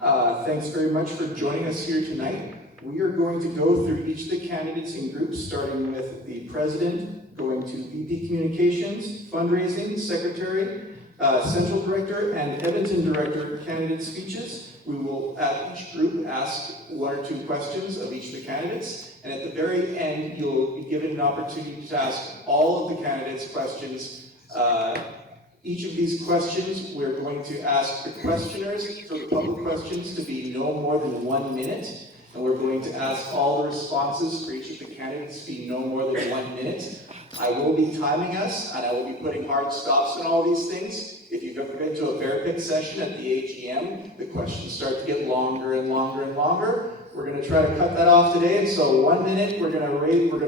Thanks very much for joining us here tonight. We are going to go through each of the candidates in groups, starting with the president, going to VP Communications, Fundraising, Secretary, Central Director, and Edmonton Director candidate speeches. We will, at each group, ask 1 or 2 questions of each of the candidates, and at the very end, you'll be given an opportunity to ask all of the candidates questions. Each of these questions, we're going to ask the questioners for the public questions to be no more than 1 minute, and we're going to ask all the responses for each of the candidates to be no more than 1 minute. I will be timing us, and I will be putting hard stops on all these things. If you've ever been to a bear pick session at the AGM, the questions start to get longer and longer and longer. We're going to try to cut that off today, and so 1 minute, we're going to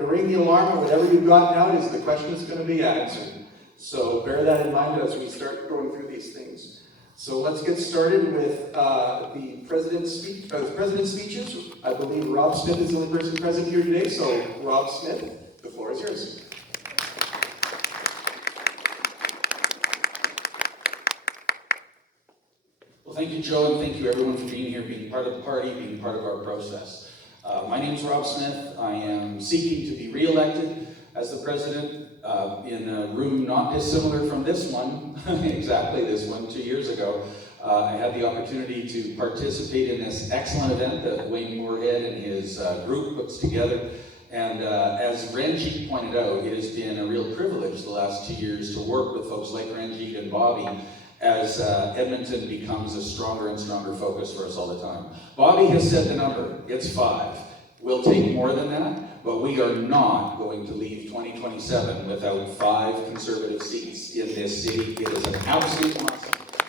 ring the alarm, and whatever you've got now is the question that's going to be answered. So bear that in mind as we start going through these things. So let's get started with the president's speeches. I believe Rob Smith is the only person present here today, so Rob Smith, the floor is yours. Well, thank you, Joe, and thank you everyone for being here, being part of the party, being part of our process. My name is Rob Smith. I am seeking to be re-elected as the president in a room not dissimilar from this one, exactly this one, 2 years ago. I had the opportunity to participate in this excellent event that Wayne Moorhead and his group puts together. And as Ranjit pointed out, it has been a real privilege the last 2 years to work with folks like Ranjit and Bobby as Edmonton becomes a stronger and stronger focus for us all the time. Bobby has said the number, it's 5. We'll take more than that, but we are not going to leave 2027 without 5 Conservative seats in this city. It is an absolute must,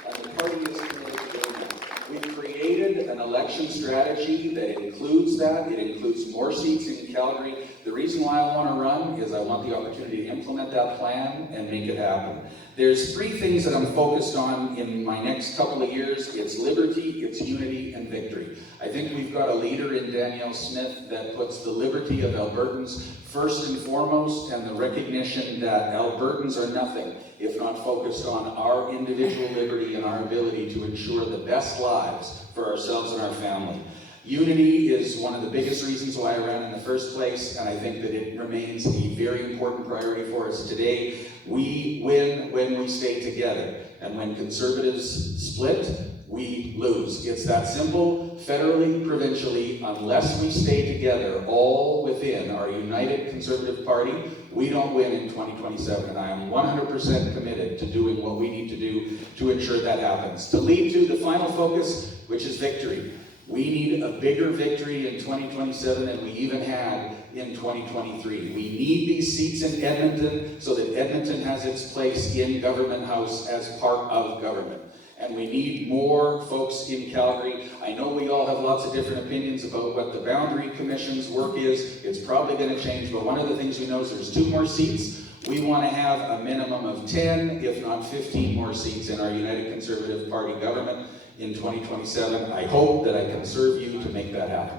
and the party is committed to doing that. We've created an election strategy that includes that. It includes more seats in Calgary. The reason why I want to run is I want the opportunity to implement that plan and make it happen. There's 3 things that I'm focused on in my next couple of years. It's liberty, it's unity, and victory. I think we've got a leader in Danielle Smith that puts the liberty of Albertans first and foremost, and the recognition that Albertans are nothing if not focused on our individual liberty and our ability to ensure the best lives for ourselves and our family. Unity is one of the biggest reasons why I ran in the first place, and I think that it remains a very important priority for us today. We win when we stay together, and when Conservatives split, we lose. It's that simple, federally, provincially. Unless we stay together, all within our united Conservative Party, we don't win in 2027, and I am 100% committed to doing what we need to do to ensure that happens. To lead to the final focus, which is victory. We need a bigger victory in 2027 than we even had in 2023. We need these seats in Edmonton so that Edmonton has its place in Government House as part of government. And we need more folks in Calgary. I know we all have lots of different opinions about what the Boundary Commission's work is. It's probably going to change, but one of the things we know is there's 2 more seats. We want to have a minimum of 10, if not 15 more seats in our United Conservative Party government in 2027. I hope that I can serve you to make that happen.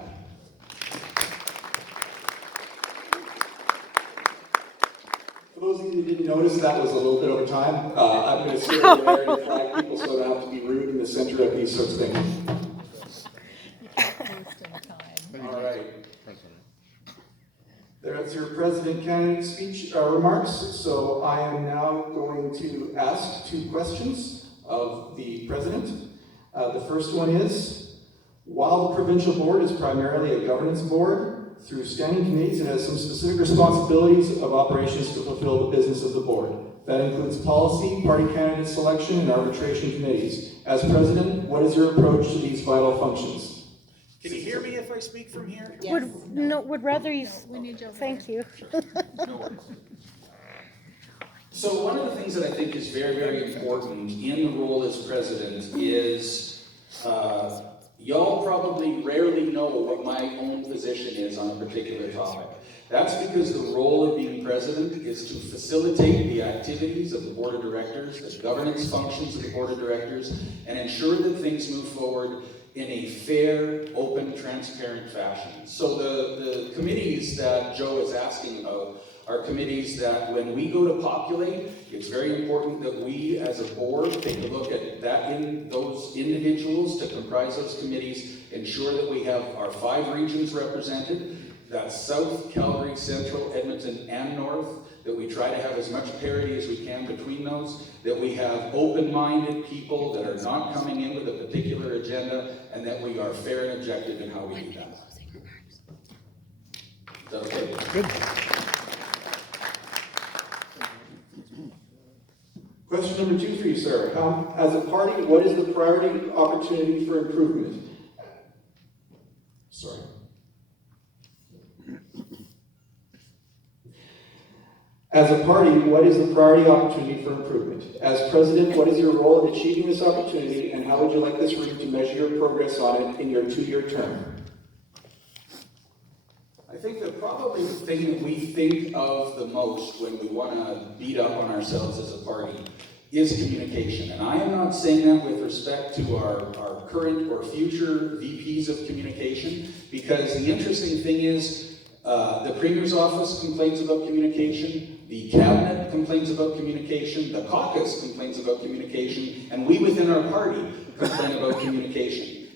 For those of you who didn't notice, that was a little bit over time. I'm going to stay over there and flag people so I don't have to be rude in the center of these sorts of things. All right. There's your president candidate speech remarks. So I am now going to ask 2 questions of the president. The first one is, while the provincial board is primarily a governance board, through standing committees it has some specific responsibilities of operations to fulfill the business of the board. That includes policy, party candidate selection, and arbitration committees. As president, what is your approach to these vital functions? Can you hear me if I speak from here? Yes. Would rather you. We need you. Thank you. No worries. So one of the things that I think is very, very important in the role as president is y'all probably rarely know what my own position is on a particular topic. That's because the role of being president is to facilitate the activities of the board of directors, the governance functions of the board of directors, and ensure that things move forward in a fair, open, transparent fashion. So the committees that Joe is asking about are committees that when we go to populate, it's very important that we as a board take a look at that in those individuals to comprise those committees, ensure that we have our 5 regions represented. That's South, Calgary, Central, Edmonton, and North, that we try to have as much parity as we can between those, that we have open-minded people that are not coming in with a particular agenda, and that we are fair and objective in how we do that. Is that okay? Good. Question number 2 for you, sir. As a party, what is the priority opportunity for improvement? Sorry. As a party, what is the priority opportunity for improvement? As president, what is your role in achieving this opportunity, and how would you like this room to measure your progress on it in your 2-year term? I think that probably the thing that we think of the most when we want to beat up on ourselves as a party is communication. And I am not saying that with respect to our current or future VPs of communication, because the interesting thing is the Premier's office complains about communication, the Cabinet complains about communication, the caucus complains about communication, and we within our party complain about communication.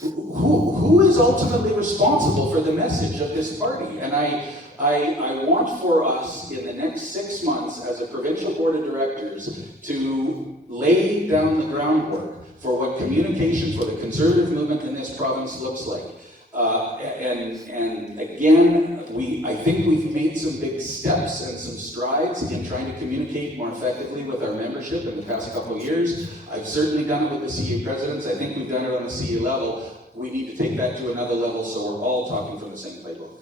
Who is ultimately responsible for the message of this party? And I want for us in the next 6 months as a provincial board of directors to lay down the groundwork for what communication for the Conservative movement in this province looks like. And again, I think we've made some big steps and some strides in trying to communicate more effectively with our membership in the past couple of years. I've certainly done it with the CA presidents. I think we've done it on the CA level. We need to take that to another level so we're all talking from the same playbook.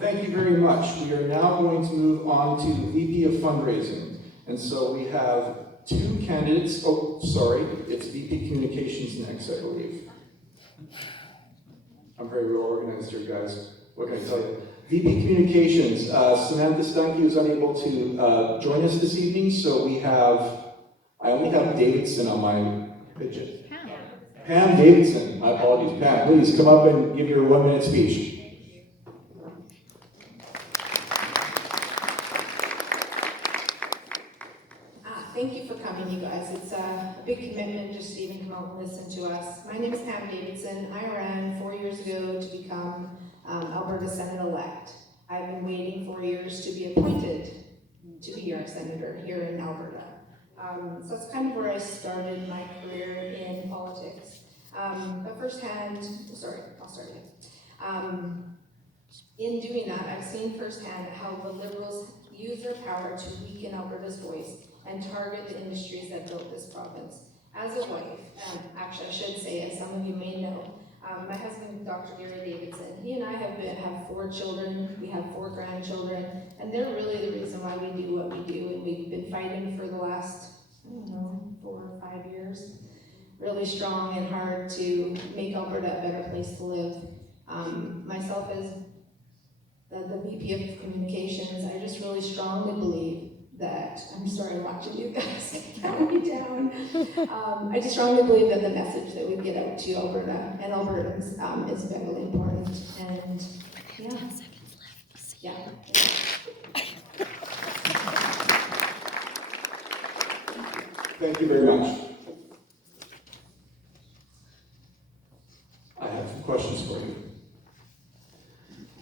Thank you very much. We are now going to move on to the VP of Fundraising. And so we have 2 candidates. Oh, sorry, it's VP Communications next, I believe. I'm very well organized here, guys. What can I tell you? VP Communications, Samantha Stunke was unable to join us this evening, so I only have Davidson on my agenda. Pam Davidson, my apologies. Pam, please come up and give your 1-minute speech. Thank you for coming, you guys. It's a big commitment just to even come out and listen to us. My name is Pam Davidson. I ran 4 years ago to become Alberta Senate-elect. I've been waiting 4 years to be appointed to be our senator here in Alberta. So that's kind of where I started my career in politics. But firsthand, sorry, I'll start again. In doing that, I've seen firsthand how the Liberals use their power to weaken Alberta's voice and target the industries that built this province. As a wife, actually I should say, as some of you may know, my husband, Dr. Gary Davidson, he and I have 4 children, we have 4 grandchildren, and they're really the reason why we do what we do, and we've been fighting for the last, 4 or 5 years, really strong and hard to make Alberta a better place to live. Myself as the VP of Communications, I just really strongly believe that, I'm sorry I'm watching you guys, calm me down. I just strongly believe that the message that we get out to Alberta and Albertans is vitally important. And yeah. Thank you very much. I have some questions for you.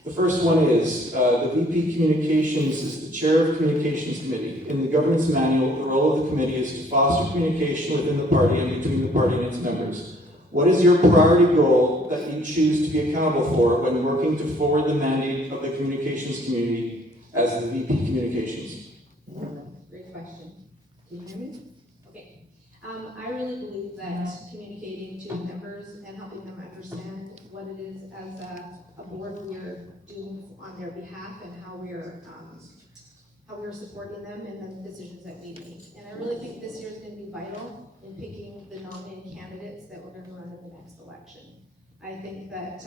The first one is, the VP Communications is the chair of Communications Committee. In the governance manual, the role of the committee is to foster communication within the party and between the party and its members. What is your priority goal that you choose to be accountable for when working to forward the mandate of the communications community as the VP Communications? Great question. Can you hear me? Okay. I really believe that communicating to members and helping them understand what it is as a board we're doing on their behalf and how we're supporting them in the decisions that we make. And I really think this year is going to be vital in picking the nominated candidates that we're going to run in the next election. I think that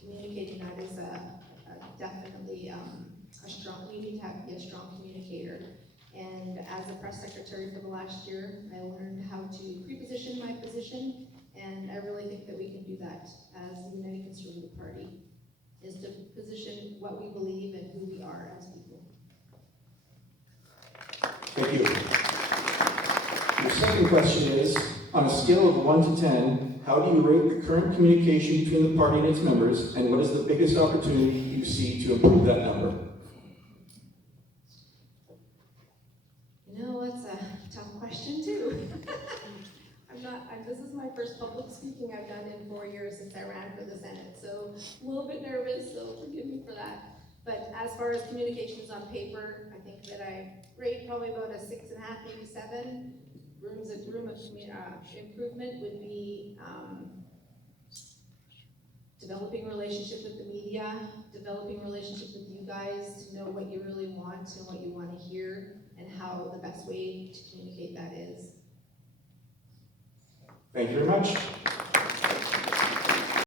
communicating that is definitely we need to be a strong communicator. And as a press secretary for the last year, I learned how to pre-position my position And I really think that we can do that as the United Conservative Party, is to position what we believe and who we are as people. Thank you. Your second question is, on a scale of 1 to 10, how do you rate the current communication between the party and its members, and what is the biggest opportunity you see to improve that number? You know, it's a tough question too. This is my first public speaking I've done in 4 years since I ran for the Senate, so a little bit nervous, so forgive me for that. But as far as communications on paper, I think that I rate probably about a 6.5, maybe 7. Room of improvement would be developing relationship with the media, developing relationship with you guys to know what you really want and what you want to hear, and how the best way to communicate that is. Thank you very much.